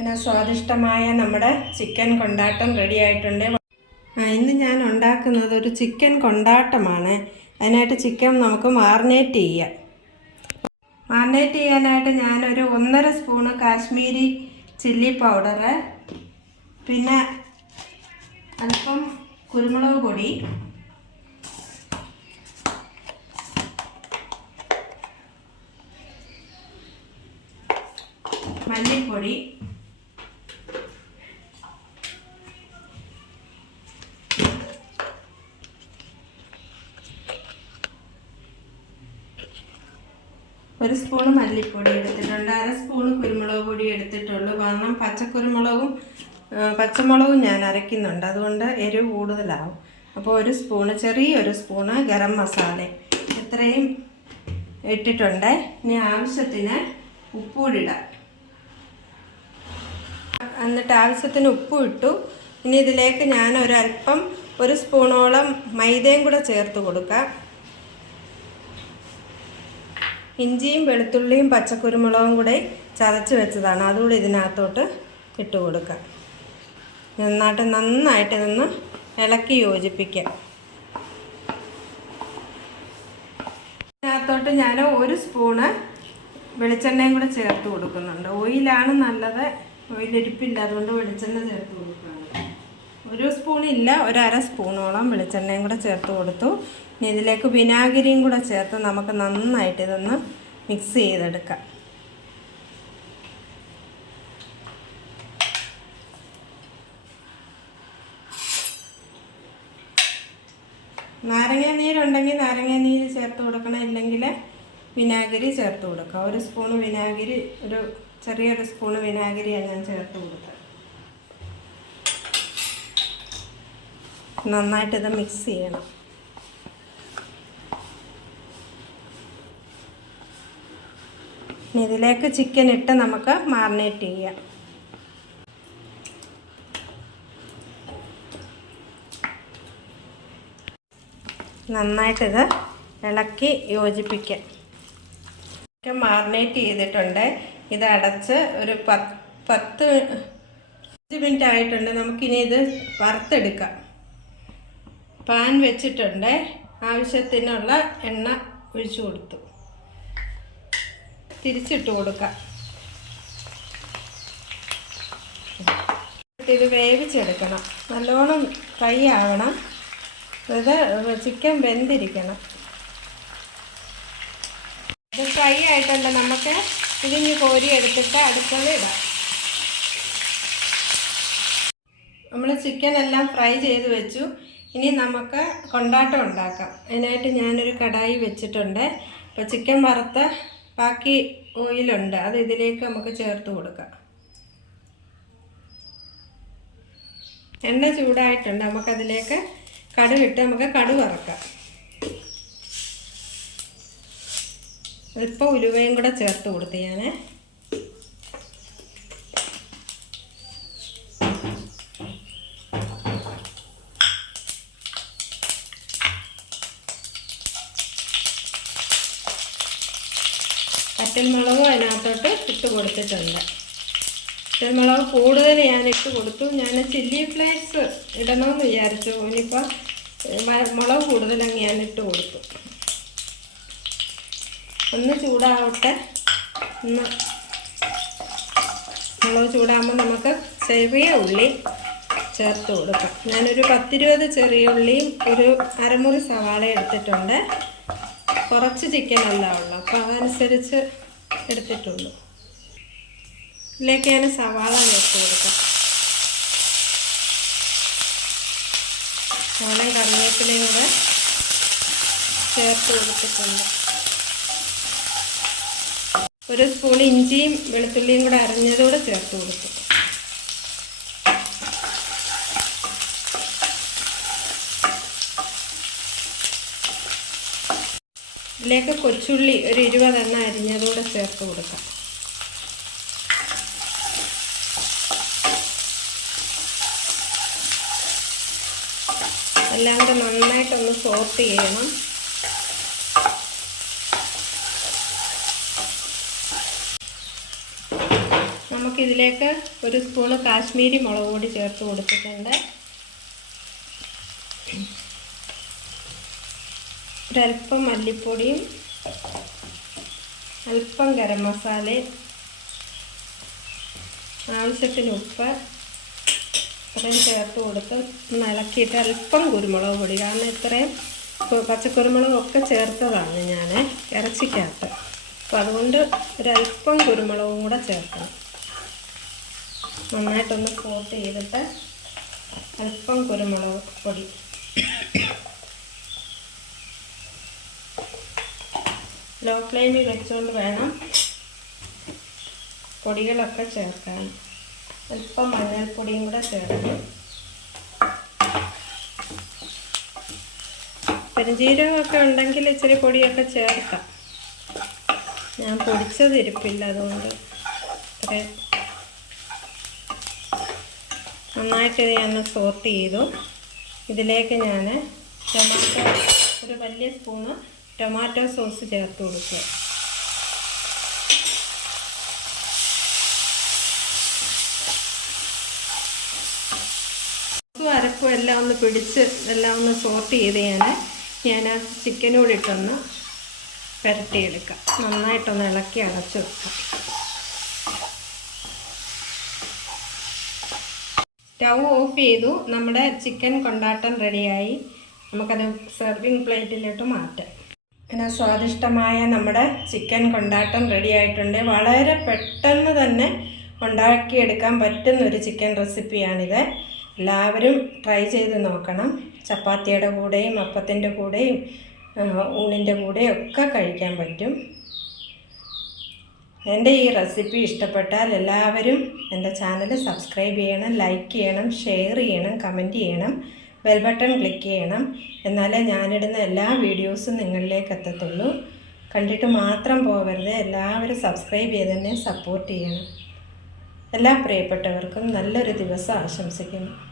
പിന്നെ സ്വാദിഷ്ടമായ നമ്മുടെ ചിക്കൻ കൊണ്ടാട്ടം റെഡി ആയിട്ടുണ്ട്. ഇന്ന് ഞാൻ ഉണ്ടാക്കുന്നത് ഒരു ചിക്കൻ കൊണ്ടാട്ടമാണ്. അതിനായിട്ട് ചിക്കൻ നമുക്ക് മാറിനേറ്റ് ചെയ്യാം. മാറിനേറ്റ് ചെയ്യാനായിട്ട് ഞാനൊരു ഒന്നര സ്പൂണ് കാശ്മീരി ചില്ലി പൗഡർ പിന്നെ അല്പം കുരുമുളക് പൊടി മല്ലിപ്പൊടി ഒരു സ്പൂൺ മല്ലിപ്പൊടി എടുത്തിട്ടുണ്ട് അര സ്പൂൺ കുരുമുളക് പൊടി എടുത്തിട്ടുള്ളൂ. കാരണം പച്ചക്കുരുമുളകും പച്ചമുളകും ഞാൻ അരയ്ക്കുന്നുണ്ട്. അതുകൊണ്ട് എരിവ് കൂടുതലാവും. അപ്പോൾ ഒരു സ്പൂണ് ചെറിയൊരു സ്പൂണ് ഗരം മസാല ഇത്രയും ഇട്ടിട്ടുണ്ട്. ഇനി ആവശ്യത്തിന് ഉപ്പൂടിടാം എന്നിട്ട് ആവശ്യത്തിന് ഉപ്പും ഇട്ടു ഇനി ഇതിലേക്ക് ഞാൻ ഒരല്പം ഒരു സ്പൂണോളം മൈദയും കൂടെ ചേർത്ത് കൊടുക്കാം. ഇഞ്ചിയും വെളുത്തുള്ളിയും പച്ചക്കുരുമുളകും കൂടെ ചതച്ച് വെച്ചതാണ്. അതുകൂടി ഇതിനകത്തോട്ട് ഇട്ട് കൊടുക്കുക. നന്നായിട്ട് നന്നായിട്ട് ഇതൊന്ന് ഇളക്കി യോജിപ്പിക്കാം ഇതിനകത്തോട്ട് ഞാൻ ഒരു സ്പൂണ് വെളിച്ചെണ്ണയും കൂടെ ചേർത്ത് കൊടുക്കുന്നുണ്ട്. ഓയിലാണ് നല്ലത്. ഓയിലിരിപ്പില്ല അതുകൊണ്ട് വെളിച്ചെണ്ണ ചേർത്ത് കൊടുക്കുകയാണ് ഒരു സ്പൂണില്ല ഒരര സ്പൂണോളം വെളിച്ചെണ്ണയും കൂടെ ചേർത്ത് കൊടുത്തു. ഇനി ഇതിലേക്ക് വിനാഗിരിയും കൂടെ ചേർത്ത് നമുക്ക് നന്നായിട്ട് ഇതൊന്ന് മിക്സ് ചെയ്തെടുക്കാം. നാരങ്ങ നീരുണ്ടെങ്കിൽ നാരങ്ങ നീര് ചേർത്ത് കൊടുക്കണം ഇല്ലെങ്കിൽ വിനാഗിരി ചേർത്ത് കൊടുക്കാം. ഒരു സ്പൂണ് വിനാഗിരി ഒരു ചെറിയൊരു സ്പൂണ് വിനാഗിരിയാണ് ഞാൻ ചേർത്ത് കൊടുത്തത്. നന്നായിട്ട് ഇത് മിക്സ് ചെയ്യണം ഇതിലേക്ക് ചിക്കൻ ഇട്ട് നമുക്ക് മാറിനേറ്റ് ചെയ്യാം. നന്നായിട്ടിത് ഇളക്കി യോജിപ്പിക്കാം. ചിക്കൻ മാറിനേറ്റ് ചെയ്തിട്ടുണ്ട്. ഇത് അടച്ച് ഒരു പത്ത് പത്ത് അഞ്ച് മിനിറ്റ് ആയിട്ടുണ്ട്. നമുക്കിനി ഇത് വറുത്തെടുക്കാം. പാൻ വെച്ചിട്ടുണ്ട്. ആവശ്യത്തിനുള്ള എണ്ണ ഒഴിച്ചു കൊടുത്തു. തിരിച്ചിട്ട് കൊടുക്കാം. ഇത് വേവിച്ചെടുക്കണം. നല്ലോണം ഫ്രൈ ആവണം. ഇത് ചിക്കൻ വെന്തിരിക്കണം. ഇത് ഫ്രൈ ആയിട്ടുണ്ട് നമുക്ക് ഇതിഞ്ഞ് കോരി എടുത്തിട്ട് അടുത്തത് ഇടാം. നമ്മൾ ചിക്കൻ എല്ലാം ഫ്രൈ ചെയ്ത് വെച്ചു. ഇനി നമുക്ക് കൊണ്ടാട്ടം ഉണ്ടാക്കാം. അതിനായിട്ട് ഞാനൊരു കടായി വെച്ചിട്ടുണ്ട്. അപ്പോൾ ചിക്കൻ വറുത്ത ബാക്കി ഓയിലുണ്ട് അത് ഇതിലേക്ക് നമുക്ക് ചേർത്ത് കൊടുക്കാം. എണ്ണ ചൂടായിട്ടുണ്ട്. നമുക്കതിലേക്ക് കടുവിട്ട് നമുക്ക് കടു വറക്കാം. അല്പം ഉലുവയും കൂടെ ചേർത്ത് കൊടുത്ത് ഞാൻ പച്ചമുളകും അതിനകത്തോട്ട് ഇട്ട് കൊടുത്തിട്ടുണ്ട്. പച്ചമുളക് കൂടുതൽ ഞാൻ ഇട്ട് കൊടുത്തു. ഞാൻ ചില്ലി ഫ്ലേക്സ് ഇടണമെന്ന് വിചാരിച്ചു. ഇനിയിപ്പോൾ മുളക് കൂടുതലങ്ങ് ഞാൻ ഇട്ട് കൊടുത്തു. ഒന്ന് ചൂടാവട്ടെ. ഒന്ന്. മുളക് ചൂടാകുമ്പോൾ നമുക്ക് ചെറിയ ഉള്ളി ചേർത്ത് കൊടുക്കാം. ഞാനൊരു പത്തിരുപത് ചെറിയ ഉള്ളിയും ഒരു അരമുറി സവാള എടുത്തിട്ടുണ്ട്. കുറച്ച് ചിക്കനല്ല ഉള്ളു. അപ്പോൾ അതനുസരിച്ച് എടുത്തിട്ടുള്ളൂ. ഇതിലേക്ക് ഞാൻ സവാള ചേർത്ത് കൊടുക്കാം. സവാളയും കറിവേപ്പിലയും ചേർത്ത് കൊടുത്തിട്ടുണ്ട്. ഒരു സ്പൂൺ ഇഞ്ചിയും വെളുത്തുള്ളിയും കൂടെ അരിഞ്ഞതോടെ ചേർത്ത് കൊടുത്തു. ഇതിലേക്ക് കൊച്ചുള്ളി ഒരു ഇരുപതെണ്ണം അരിഞ്ഞതുകൂടെ ചേർത്ത് കൊടുക്കാം. എല്ലാം കൂടെ നന്നായിട്ടൊന്ന് സോർട്ട് ചെയ്യണം. നമുക്ക് നമുക്കിതിലേക്ക് ഒരു സ്പൂണ് കാശ്മീരി മുളക് പൊടി ചേർത്ത് കൊടുത്തിട്ടുണ്ട്. ഒരല്പം മല്ലിപ്പൊടിയും അല്പം ഗരം മസാലയും ആവശ്യത്തിന് ഉപ്പ് ഇത്രയും ചേർത്ത് കൊടുത്ത് ഇളക്കിയിട്ട് അല്പം കുരുമുളക് പൊടി. കാരണം ഇത്രയും പച്ചക്കുരുമുളകൊക്കെ ചേർത്തതാണ് ഞാൻ ഇറച്ചിക്കകത്ത്. അപ്പം അതുകൊണ്ട് ഒരല്പം കുരുമുളകും കൂടെ ചേർക്കണം. നന്നായിട്ടൊന്ന് കോട്ട് ചെയ്തിട്ട് അല്പം കുരുമുളക് പൊടി. ലോ ഫ്ലെയിമിൽ വെച്ചുകൊണ്ട് വേണം പൊടികളൊക്കെ ചേർക്കാൻ. അല്പം മഞ്ഞൾപ്പൊടിയും കൂടെ ചേർക്കണം. പെരുംജീരകമൊക്കെ ഉണ്ടെങ്കിൽ ഇച്ചിരി പൊടിയൊക്കെ ചേർക്കാം. ഞാൻ പൊടിച്ചത് ഇരിപ്പില്ല അതുകൊണ്ട് നന്നായിട്ട് ഇത് ഞാൻ സോർട്ട് ചെയ്തു. ഇതിലേക്ക് ഞാൻ ടൊമാറ്റോ ഒരു വലിയ സ്പൂണ് ടൊമാറ്റോ സോസ് ചേർത്ത് കൊടുക്കുക. അരപ്പും എല്ലാം ഒന്ന് പിടിച്ച് എല്ലാം ഒന്ന് സോർട്ട് ചെയ്ത് ഞാൻ ഞാൻ ആ ചിക്കനോട് ഇട്ടൊന്ന് പുരട്ടിയെടുക്കാം. നന്നായിട്ടൊന്ന് ഇളക്കി അടച്ചു വെക്കാം. സ്റ്റൗ ഓഫ് ചെയ്തു. നമ്മുടെ ചിക്കൻ കൊണ്ടാട്ടം റെഡിയായി നമുക്കത് സെർവിങ് പ്ലേറ്റിലോട്ട് മാറ്റാം. പിന്നെ സ്വാദിഷ്ടമായ നമ്മുടെ ചിക്കൻ കൊണ്ടാട്ടം റെഡി ആയിട്ടുണ്ട്. വളരെ പെട്ടെന്ന് തന്നെ ഉണ്ടാക്കിയെടുക്കാൻ പറ്റുന്ന ഒരു ചിക്കൻ റെസിപ്പിയാണിത്. എല്ലാവരും ട്രൈ ചെയ്ത് നോക്കണം. ചപ്പാത്തിയുടെ കൂടെയും അപ്പത്തിന്റെ കൂടെയും ഊണിന്റെ കൂടെയും ഒക്കെ കഴിക്കാൻ പറ്റും. എന്റെ ഈ റെസിപ്പി ഇഷ്ടപ്പെട്ടാൽ എല്ലാവരും എന്റെ ചാനൽ സബ്സ്ക്രൈബ് ചെയ്യണം ലൈക്ക് ചെയ്യണം ഷെയർ ചെയ്യണം കമന്റ് ചെയ്യണം. ബെൽ ബട്ടൺ ക്ലിക്ക് ചെയ്യണം. എന്നാലേ ഞാനിടുന്ന എല്ലാ വീഡിയോസും നിങ്ങളിലേക്ക് എത്തത്തുള്ളൂ. കണ്ടിട്ട് മാത്രം പോകരുത്. എല്ലാവരും സബ്സ്ക്രൈബ് ചെയ്ത് തന്നെ സപ്പോർട്ട് ചെയ്യണം. എല്ലാ പ്രിയപ്പെട്ടവർക്കും നല്ലൊരു ദിവസം ആശംസിക്കുന്നു.